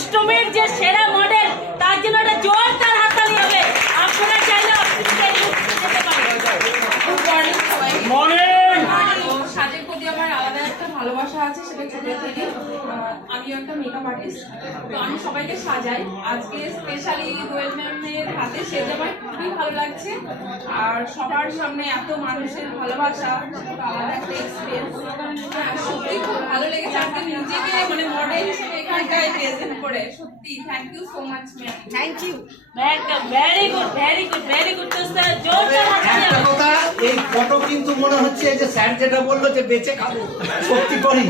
অষ্টমীর যে সেরা মডেল তার জন্য একটা জোরদার হাততালি হবে। আপনারা চাইলে যেতে পারেন। সাজের প্রতি আমার আলাদা একটা ভালোবাসা আছে, সেটা ছোট থেকে। আমিও একটা মেকআপ আর্টিস্ট, তো আমি সবাইকে সাজাই। আজকে স্পেশালি দোয়েল ম্যামের হাতে সেজে আমার খুবই ভালো লাগছে। আর সবার সামনে এত মানুষের ভালোবাসা, সেটা আলাদা একটা এক্সপিরিয়েন্স। সত্যি খুব ভালো লেগেছে আজকে নিজেকে মানে মডেল হিসেবে এখানটায় প্রেজেন্ট করে। সত্যি thank you so much ma'am. Thank you, very good very good very good. তো স্যার জোরদার হাততালি একটা হবে। কথা, এই ফটো কিন্তু মনে হচ্ছে যে স্যার যেটা বললো যে বেঁচে খাবো, সত্যি করি।